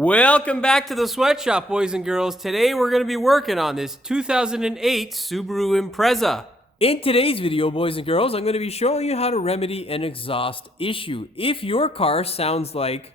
Welcome back to the sweatshop, boys and girls. Today we're going to be working on this 2008 Subaru Impreza. In today's video, boys and girls, I'm going to be showing you how to remedy an exhaust issue. If your car sounds like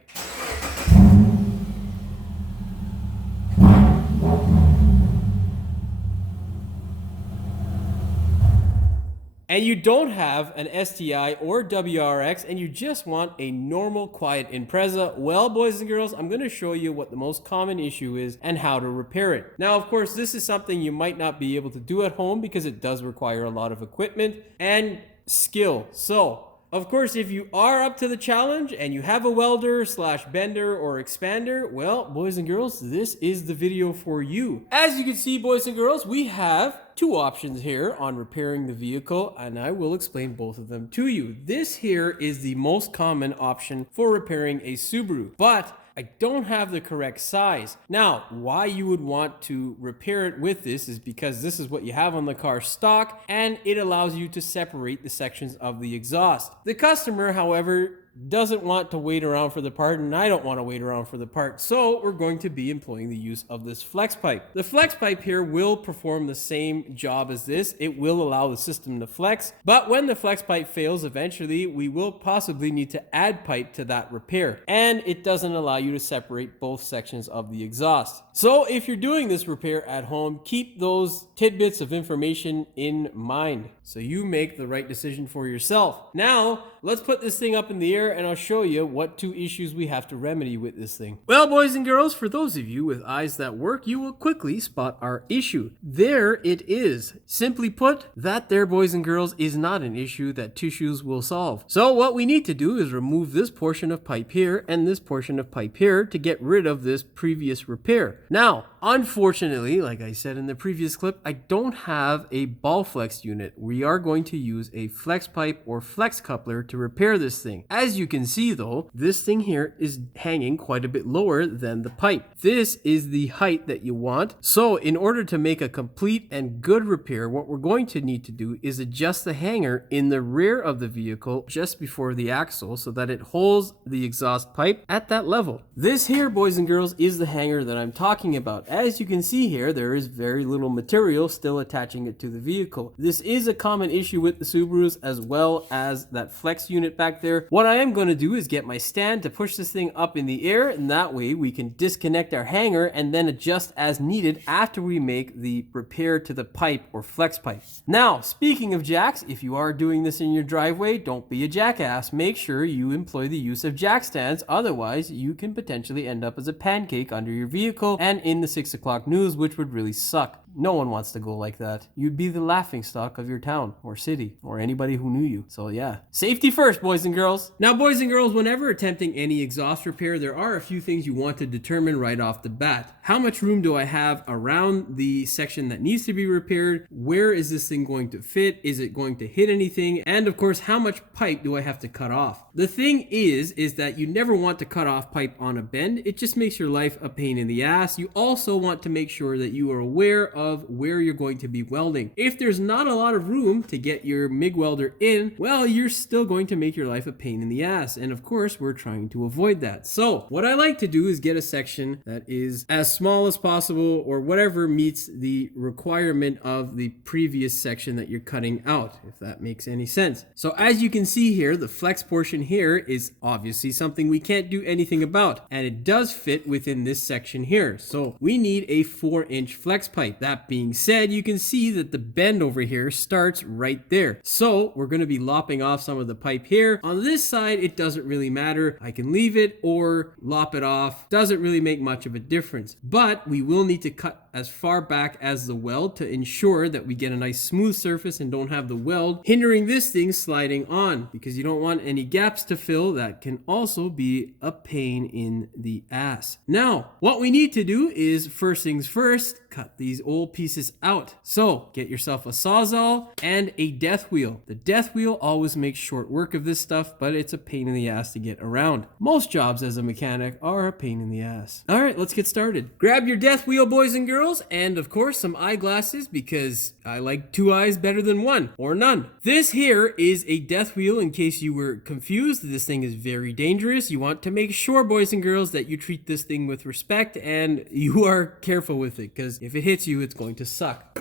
and you don't have an STI or WRX and you just want a normal quiet Impreza, well, boys and girls, I'm going to show you what the most common issue is and how to repair it. Now, of course, this is something you might not be able to do at home because it does require a lot of equipment and skill. So, of course, if you are up to the challenge and you have a welder / bender or expander, well, boys and girls, this is the video for you. As you can see, boys and girls, we have two options here on repairing the vehicle, and I will explain both of them to you. This here is the most common option for repairing a Subaru, but I don't have the correct size. Now, why you would want to repair it with this is because this is what you have on the car stock, and it allows you to separate the sections of the exhaust. The customer, however, doesn't want to wait around for the part, and I don't want to wait around for the part, so we're going to be employing the use of this flex pipe. The flex pipe here will perform the same job as this. It will allow the system to flex, but when the flex pipe fails eventually, we will possibly need to add pipe to that repair, and it doesn't allow you to separate both sections of the exhaust. So if you're doing this repair at home, keep those tidbits of information in mind so you make the right decision for yourself. Now, let's put this thing up in the air and I'll show you what two issues we have to remedy with this thing. Well, boys and girls, for those of you with eyes that work, you will quickly spot our issue. There it is. Simply put, that there, boys and girls, is not an issue that tissues will solve. So what we need to do is remove this portion of pipe here and this portion of pipe here to get rid of this previous repair. Now, unfortunately, like I said in the previous clip, I don't have a ball flex unit. We are going to use a flex pipe or flex coupler to repair this thing. As you can see though, this thing here is hanging quite a bit lower than the pipe. This is the height that you want. So in order to make a complete and good repair, what we're going to need to do is adjust the hanger in the rear of the vehicle just before the axle so that it holds the exhaust pipe at that level. This here, boys and girls, is the hanger that I'm talking about. As you can see here, there is very little material still attaching it to the vehicle. This is a common issue with the Subarus as well as that flex unit back there. What I am going to do is get my stand to push this thing up in the air, and that way we can disconnect our hanger and then adjust as needed after we make the repair to the pipe or flex pipe. Now, speaking of jacks, if you are doing this in your driveway, don't be a jackass. Make sure you employ the use of jack stands, otherwise you can potentially end up as a pancake under your vehicle and in the 6 o'clock news, which would really suck. No one wants to go like that. You'd be the laughingstock of your town or city or anybody who knew you. So yeah, safety first, boys and girls. Now, boys and girls, whenever attempting any exhaust repair, there are a few things you want to determine right off the bat. How much room do I have around the section that needs to be repaired? Where is this thing going to fit? Is it going to hit anything? And of course, how much pipe do I have to cut off? The thing is that you never want to cut off pipe on a bend. It just makes your life a pain in the ass. You also want to make sure that you are aware of where you're going to be welding. If there's not a lot of room to get your MIG welder in, well, you're still going to make your life a pain in the ass. And of course, we're trying to avoid that. So what I like to do is get a section that is as small as possible or whatever meets the requirement of the previous section that you're cutting out, if that makes any sense. So as you can see here, the flex portion here is obviously something we can't do anything about, and it does fit within this section here. So we need a 4-inch flex pipe. That being said, you can see that the bend over here starts right there. So we're going to be lopping off some of the pipe here. On this side, it doesn't really matter. I can leave it or lop it off. Doesn't really make much of a difference, but we will need to cut as far back as the weld to ensure that we get a nice smooth surface and don't have the weld hindering this thing sliding on, because you don't want any gaps to fill. That can also be a pain in the ass. Now, what we need to do is, first things first, cut these old pieces out. So get yourself a Sawzall and a death wheel. The death wheel always makes short work of this stuff, but it's a pain in the ass to get around. Most jobs as a mechanic are a pain in the ass. All right, let's get started. Grab your death wheel, boys and girls. girls, and of course some eyeglasses because I like 2 eyes better than 1 or none. This here is a death wheel in case you were confused. This thing is very dangerous. You want to make sure, boys and girls, that you treat this thing with respect and you are careful with it because if it hits you, it's going to suck.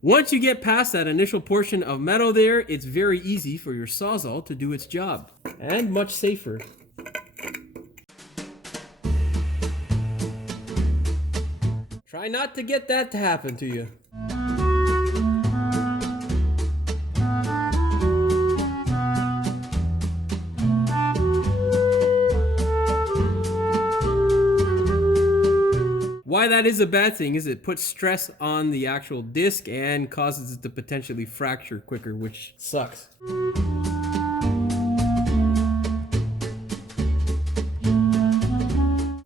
Once you get past that initial portion of metal there, it's very easy for your Sawzall to do its job, and much safer. Try not to get that to happen to you. Why that is a bad thing is it puts stress on the actual disc and causes it to potentially fracture quicker, which sucks.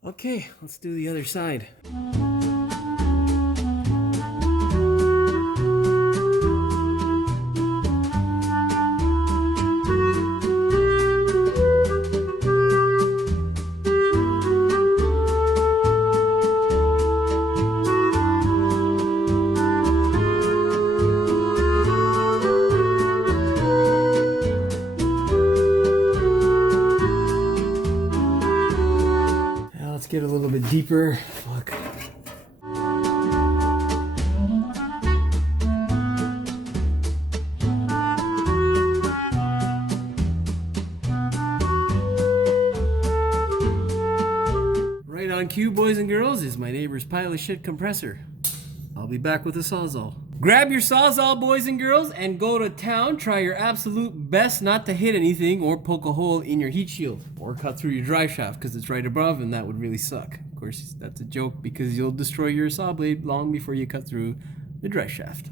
Okay, let's do the other side. Get a little bit deeper. Fuck. Right on cue, boys and girls, is my neighbor's pile of shit compressor. I'll be back with a Sawzall. Grab your Sawzall, boys and girls, and go to town. Try your absolute best not to hit anything or poke a hole in your heat shield or cut through your drive shaft because it's right above and that would really suck. Of course, that's a joke because you'll destroy your saw blade long before you cut through the drive shaft.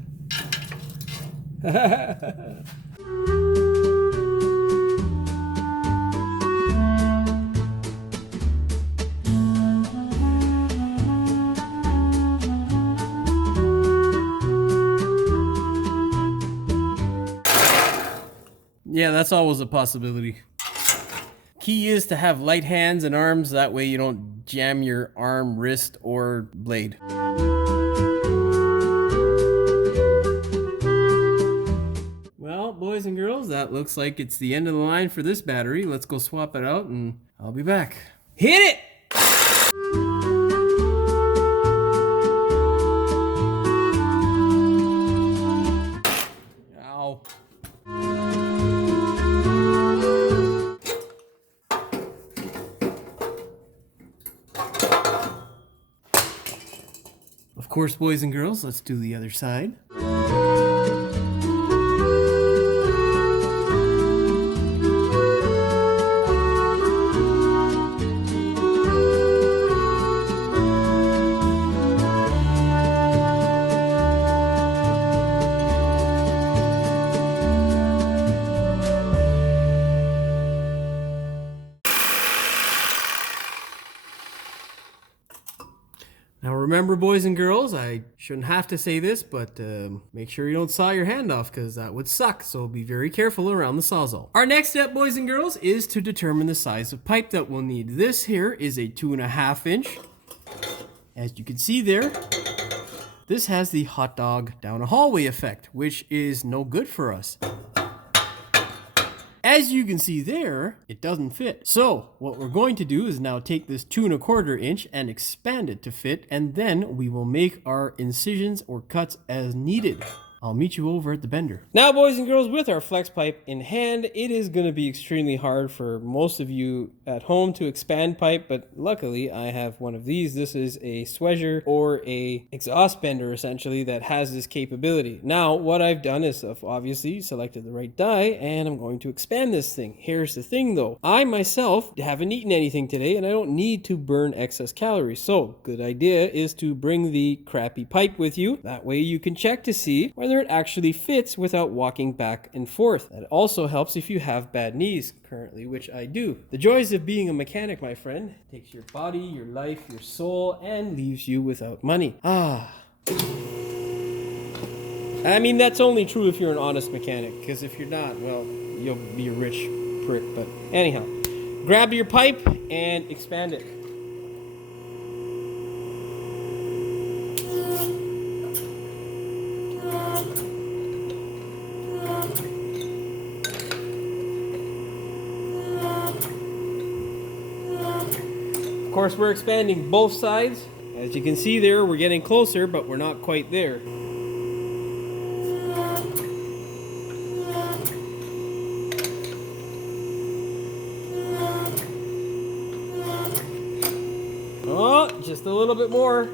Yeah, that's always a possibility. Key is to have light hands and arms, that way you don't jam your arm, wrist, or blade. Well, boys and girls, that looks like it's the end of the line for this battery. Let's go swap it out and I'll be back. Hit it! Ow. Of course, boys and girls, let's do the other side. Now remember, boys and girls, I shouldn't have to say this, but make sure you don't saw your hand off because that would suck, so be very careful around the Sawzall. Our next step, boys and girls, is to determine the size of pipe that we'll need. This here is a 2.5 inch. As you can see there, this has the hot dog down a hallway effect, which is no good for us. As you can see there, it doesn't fit. So what we're going to do is now take this 2.25 inch and expand it to fit, and then we will make our incisions or cuts as needed. I'll meet you over at the bender. Now, boys and girls, with our flex pipe in hand, it is going to be extremely hard for most of you at home to expand pipe, but luckily I have one of these. This is a Swedger or a exhaust bender essentially that has this capability. Now, what I've done is I've obviously selected the right die and I'm going to expand this thing. Here's the thing though. I myself haven't eaten anything today and I don't need to burn excess calories. So, good idea is to bring the crappy pipe with you. That way you can check to see whether it actually fits without walking back and forth. That also helps if you have bad knees currently, which I do. The joys of being a mechanic, my friend, takes your body, your life, your soul, and leaves you without money. Ah. I mean, that's only true if you're an honest mechanic, because if you're not, well, you'll be a rich prick. But anyhow, grab your pipe and expand it. Of course, we're expanding both sides. As you can see there, we're getting closer, but we're not quite there. Oh, just a little bit more.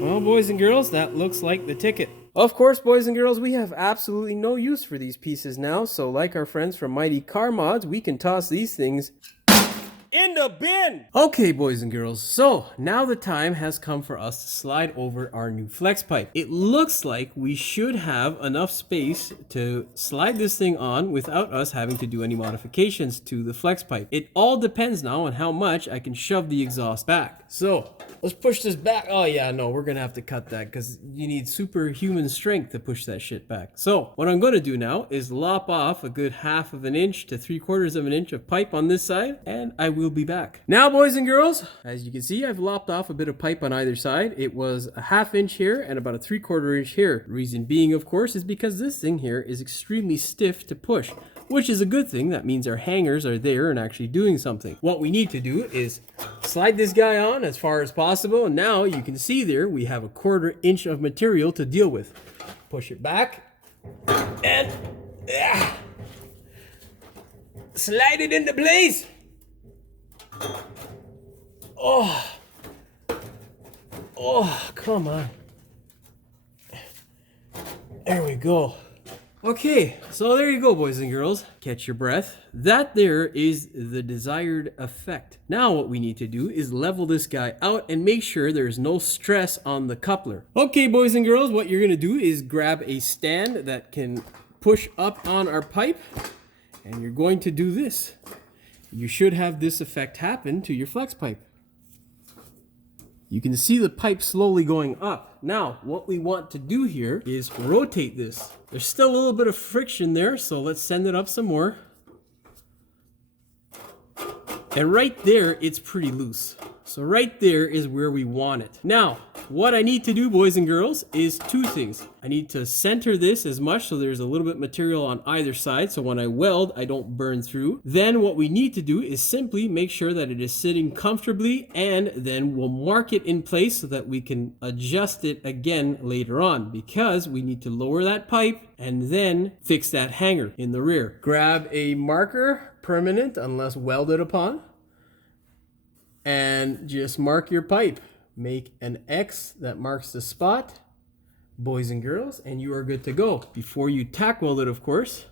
Well, boys and girls, that looks like the ticket. Of course, boys and girls, we have absolutely no use for these pieces now, so like our friends from Mighty Car Mods, we can toss these things in the bin! Okay, boys and girls, so now the time has come for us to slide over our new flex pipe. It looks like we should have enough space to slide this thing on without us having to do any modifications to the flex pipe. It all depends now on how much I can shove the exhaust back. So, let's push this back. Oh yeah, no, we're gonna have to cut that because you need superhuman strength to push that shit back. So, what I'm gonna do now is lop off a good 1/2 inch to 3/4 of an inch of pipe on this side, and I will be back. Now, boys and girls, as you can see, I've lopped off a bit of pipe on either side. It was a 1/2 inch here and about a 3/4 inch here. Reason being, of course, is because this thing here is extremely stiff to push, which is a good thing. That means our hangers are there and actually doing something. What we need to do is slide this guy on as far as possible, and now you can see there we have a 1/4 inch of material to deal with. Push it back and slide it into place. Oh, come on. There we go. Okay, so there you go, boys and girls. Catch your breath. That there is the desired effect. Now what we need to do is level this guy out and make sure there's no stress on the coupler. Okay, boys and girls, what you're gonna do is grab a stand that can push up on our pipe, and you're going to do this. You should have this effect happen to your flex pipe. You can see the pipe slowly going up. Now, what we want to do here is rotate this. There's still a little bit of friction there, so let's send it up some more. And right there, it's pretty loose. So right there is where we want it. Now, what I need to do, boys and girls, is 2 things. I need to center this as much so there's a little bit of material on either side, so when I weld, I don't burn through. Then what we need to do is simply make sure that it is sitting comfortably, and then we'll mark it in place so that we can adjust it again later on, because we need to lower that pipe and then fix that hanger in the rear. Grab a marker, permanent unless welded upon, and just mark your pipe. Make an X that marks the spot, boys and girls, and you are good to go. Before you tack weld it, of course,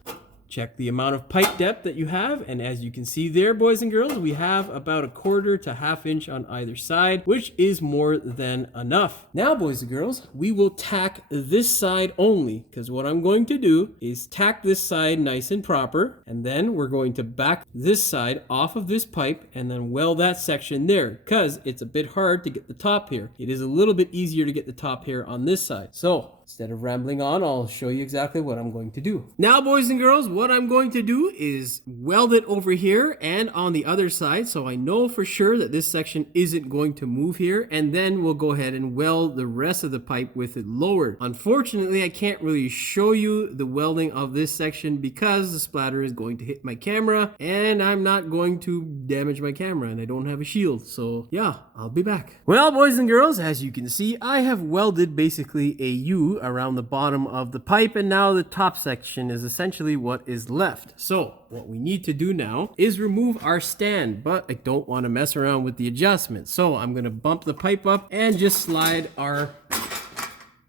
check the amount of pipe depth that you have, and as you can see there, boys and girls, we have about 1/4 to 1/2 inch on either side, which is more than enough. Now, boys and girls, we will tack this side only, because what I'm going to do is tack this side nice and proper, and then we're going to back this side off of this pipe and then weld that section there, because it's a bit hard to get the top here. It is a little bit easier to get the top here on this side. So instead of rambling on, I'll show you exactly what I'm going to do. Now, boys and girls, what I'm going to do is weld it over here and on the other side, so I know for sure that this section isn't going to move here, and then we'll go ahead and weld the rest of the pipe with it lowered. Unfortunately, I can't really show you the welding of this section because the splatter is going to hit my camera, and I'm not going to damage my camera, and I don't have a shield, so yeah, I'll be back. Well, boys and girls, as you can see, I have welded basically a U around the bottom of the pipe, and now the top section is essentially what is left. So what we need to do now is remove our stand, but I don't want to mess around with the adjustment, so I'm going to bump the pipe up and just slide our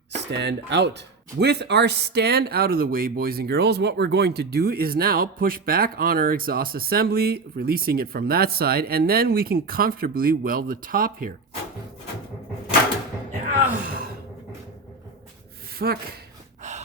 stand out. With our stand out of the way, boys and girls, what we're going to do is now push back on our exhaust assembly, releasing it from that side, and then we can comfortably weld the top here. Fuck.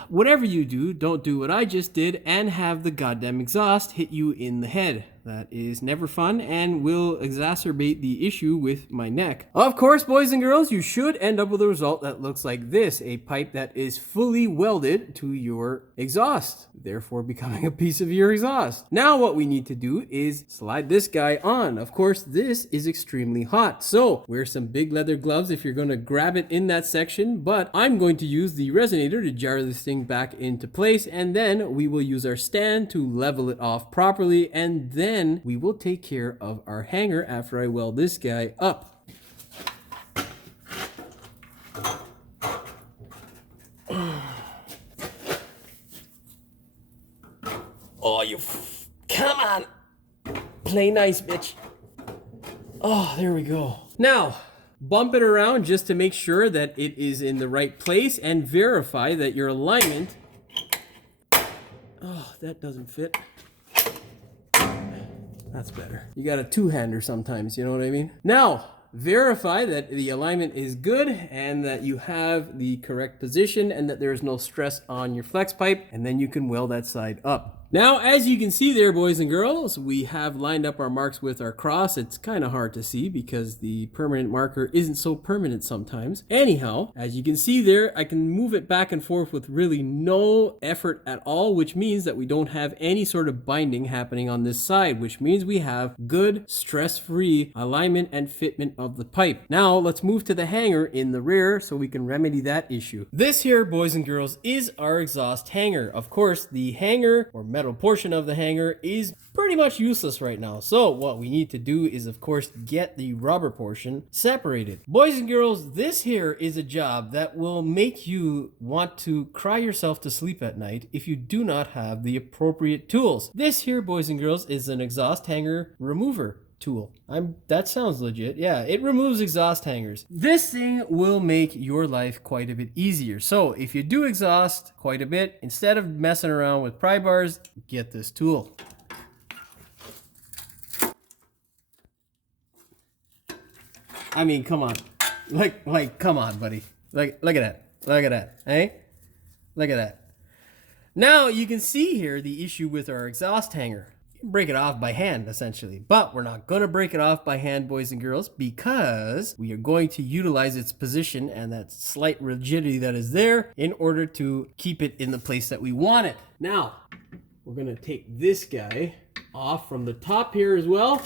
whatever you do, don't do what I just did and have the goddamn exhaust hit you in the head. That is never fun and will exacerbate the issue with my neck. Of course, boys and girls, you should end up with a result that looks like this, a pipe that is fully welded to your exhaust, therefore becoming a piece of your exhaust. Now what we need to do is slide this guy on. Of course, this is extremely hot, so wear some big leather gloves if you're going to grab it in that section, but I'm going to use the resonator to jar this thing back into place, and then we will use our stand to level it off properly, and then we will take care of our hanger after I weld this guy up. Oh, come on. Play nice, bitch. Oh, there we go. Now, bump it around just to make sure that it is in the right place and verify that your alignment... Oh, that doesn't fit. That's better. You got a two-hander sometimes, you know what I mean? Now, verify that the alignment is good and that you have the correct position and that there is no stress on your flex pipe, and then you can weld that side up. Now, as you can see there, boys and girls, we have lined up our marks with our cross. It's kind of hard to see because the permanent marker isn't so permanent sometimes. Anyhow, as you can see there, I can move it back and forth with really no effort at all, which means that we don't have any sort of binding happening on this side, which means we have good stress-free alignment and fitment of the pipe. Now, let's move to the hanger in the rear so we can remedy that issue. This here, boys and girls, is our exhaust hanger. Of course, the hanger or metal portion of the hanger is pretty much useless right now. So what we need to do is, of course, get the rubber portion separated. Boys and girls, this here is a job that will make you want to cry yourself to sleep at night if you do not have the appropriate tools. This here, boys and girls, is an exhaust hanger remover tool. That sounds legit. Yeah, it removes exhaust hangers. This thing will make your life quite a bit easier. So if you do exhaust quite a bit, instead of messing around with pry bars, get this tool. I mean, come on. Like, come on, buddy. Look at that. Look at that. Hey? Look at that. Now you can see here the issue with our exhaust hanger. Break it off by hand, essentially. But we're not going to break it off by hand, boys and girls, because we are going to utilize its position and that slight rigidity that is there in order to keep it in the place that we want it. Now, we're going to take this guy off from the top here as well.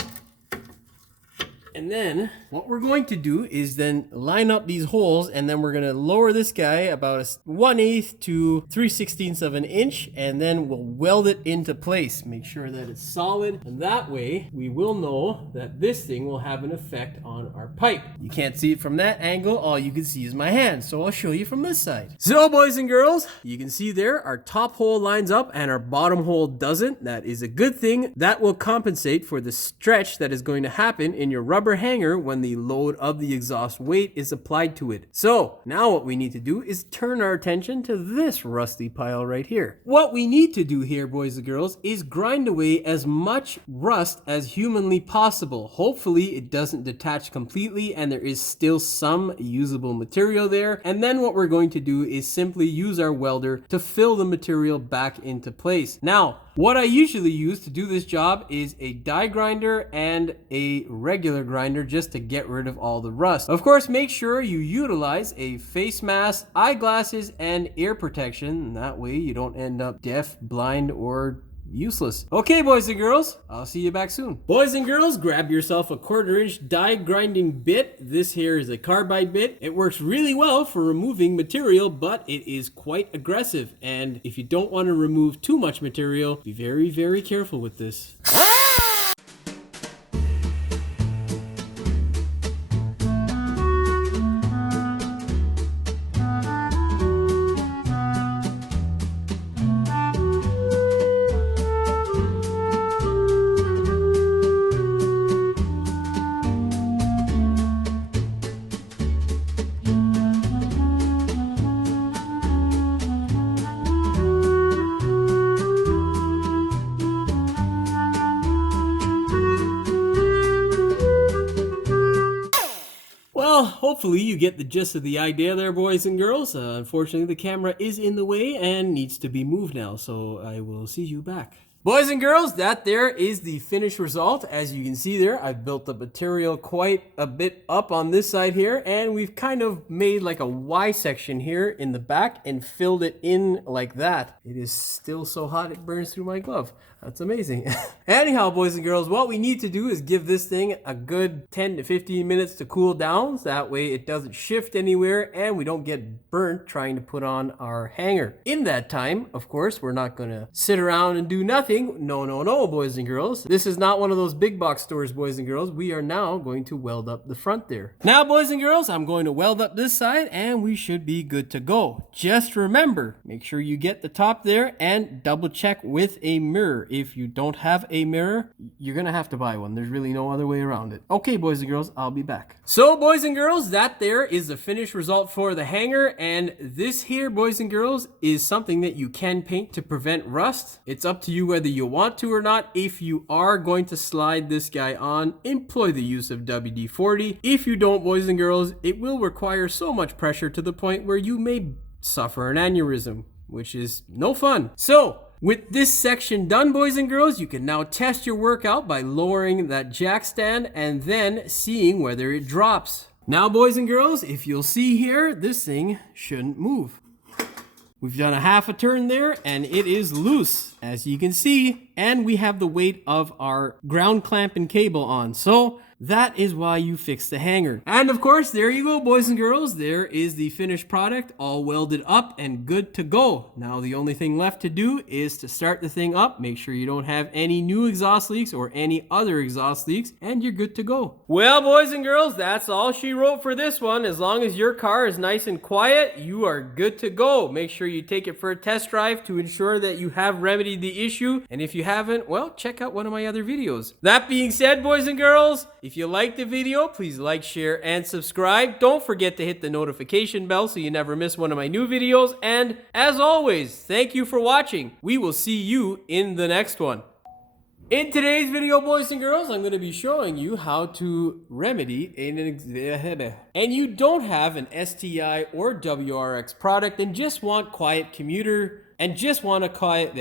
And then what we're going to do is then line up these holes, and then we're going to lower this guy about 1/8 to 3/16 of an inch, and then we'll weld it into place. Make sure that it's solid, and that way we will know that this thing will have an effect on our pipe. You can't see it from that angle. All you can see is my hand, so I'll show you from this side. So, boys and girls, you can see there our top hole lines up and our bottom hole doesn't. That is a good thing. That will compensate for the stretch that is going to happen in your rubber hanger when the load of the exhaust weight is applied to it. So now what we need to do is turn our attention to this rusty pile right here. What we need to do here, boys and girls, is grind away as much rust as humanly possible. Hopefully it doesn't detach completely and there is still some usable material there. And then what we're going to do is simply use our welder to fill the material back into place. Now, what I usually use to do this job is a die grinder and a regular grinder just to get rid of all the rust. Of course, make sure you utilize a face mask, eyeglasses, and ear protection. That way you don't end up deaf, blind, or useless. Okay, boys and girls, I'll see you back soon. Boys and girls, grab yourself a 1/4 inch die grinding bit. This here is a carbide bit. It works really well for removing material, but it is quite aggressive. And if you don't want to remove too much material, be very, very careful with this. Hopefully you get the gist of the idea there, boys and girls. Unfortunately, the camera is in the way and needs to be moved now, so I will see you back. Boys and girls, that there is the finished result. As you can see there, I've built the material quite a bit up on this side here, and we've kind of made like a Y section here in the back and filled it in like that. It is still so hot it burns through my glove. That's amazing. Anyhow, boys and girls, what we need to do is give this thing a good 10 to 15 minutes to cool down. So that way it doesn't shift anywhere and we don't get burnt trying to put on our hanger. In that time, of course, we're not going to sit around and do nothing. No, no, no, boys and girls. This is not one of those big box stores, boys and girls. We are now going to weld up the front there. Now, boys and girls, I'm going to weld up this side and we should be good to go. Just remember, make sure you get the top there and double check with a mirror. If you don't have a mirror, you're gonna have to buy one. There's really no other way around it. Okay, boys and girls, I'll be back. So, boys and girls, that there is the finished result for the hanger. And this here, boys and girls, is something that you can paint to prevent rust. It's up to you whether you want to or not. If you are going to slide this guy on, employ the use of WD-40. If you don't, boys and girls, it will require so much pressure to the point where you may suffer an aneurysm, which is no fun. So, with this section done, boys and girls, you can now test your work out by lowering that jack stand and then seeing whether it drops. Now, boys and girls, if you'll see here, this thing shouldn't move. We've done a half a turn there and it is loose, as you can see, and we have the weight of our ground clamp and cable on. So that is why you fix the hanger. And of course, there you go, boys and girls. There is the finished product, all welded up and good to go. Now, the only thing left to do is to start the thing up. Make sure you don't have any new exhaust leaks or any other exhaust leaks, and you're good to go. Well, boys and girls, that's all she wrote for this one. As long as your car is nice and quiet, you are good to go. Make sure you take it for a test drive to ensure that you have remedied the issue. And if you haven't, well, check out one of my other videos. That being said, boys and girls, if you liked the video, please like, share, and subscribe. Don't forget to hit the notification bell so you never miss one of my new videos. And as always, thank you for watching. We will see you in the next one. In today's video, boys and girls, I'm going to be showing you how to remedy and you don't have an STI or WRX product and just want quiet commuter and just want a quiet,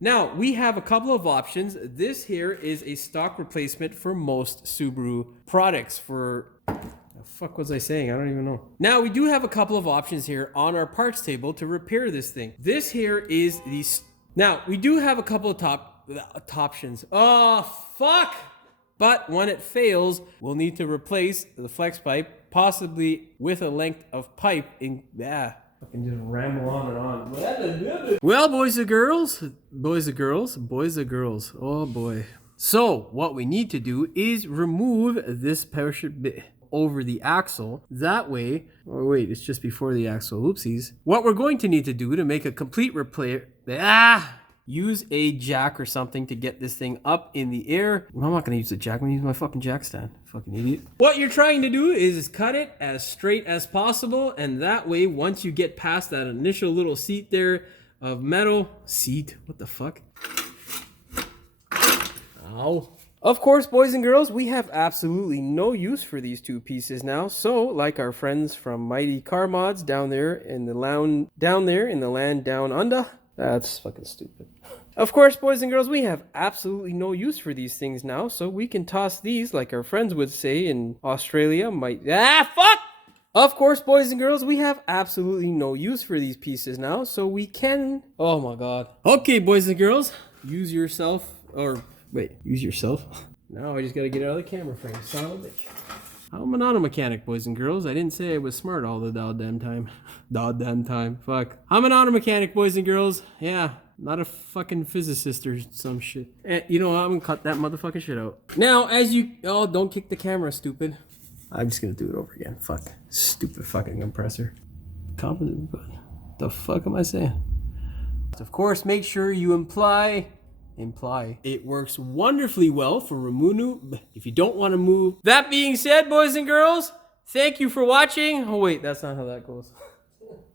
Now, we have a couple of options. This here is a stock replacement for most Subaru products for... The fuck was I saying? I don't even know. Now, we do have a couple of options here on our parts table to repair this thing. This here is the... Now, we do have a couple of options. Oh, fuck! But when it fails, we'll need to replace the flex pipe, possibly with a length of pipe in... I can just ramble on and on. Well, boys and girls, oh boy. So, what we need to do is remove this parachute bit over the axle. That way, oh wait, it's just before the axle, oopsies. What we're going to need to do to make a complete repair, use a jack or something to get this thing up in the air. I'm not gonna use the jack, I'm gonna use my fucking jack stand. Fucking idiot. What you're trying to do is cut it as straight as possible, and that way, once you get past that initial little seat there of metal, what the fuck? Ow. Of course, boys and girls, we have absolutely no use for these two pieces now. So, like our friends from Mighty Car Mods down there in the land down under. That's fucking stupid. Of course, boys and girls, we have absolutely no use for these things now, so we can toss these, like our friends would say in Australia, fuck! Of course, boys and girls, we have absolutely no use for these pieces now, so we can... Oh my god. Okay, boys and girls, use yourself. Now I just gotta get out of the camera frame, son of a bitch. I'm an auto mechanic, boys and girls. I didn't say I was smart all the goddamn time. Fuck. I'm an auto mechanic, boys and girls. Yeah, not a fucking physicist or some shit. And you know what? I'm gonna cut that motherfucking shit out. Now, Oh, don't kick the camera, stupid. I'm just gonna do it over again. Fuck. Stupid fucking compressor. Composite, but the fuck am I saying? Of course, make sure you imply. It works wonderfully well for removing if you don't want to move. That being said, boys and girls, thank you for watching. Oh wait, that's not how that goes.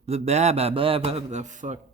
The fuck.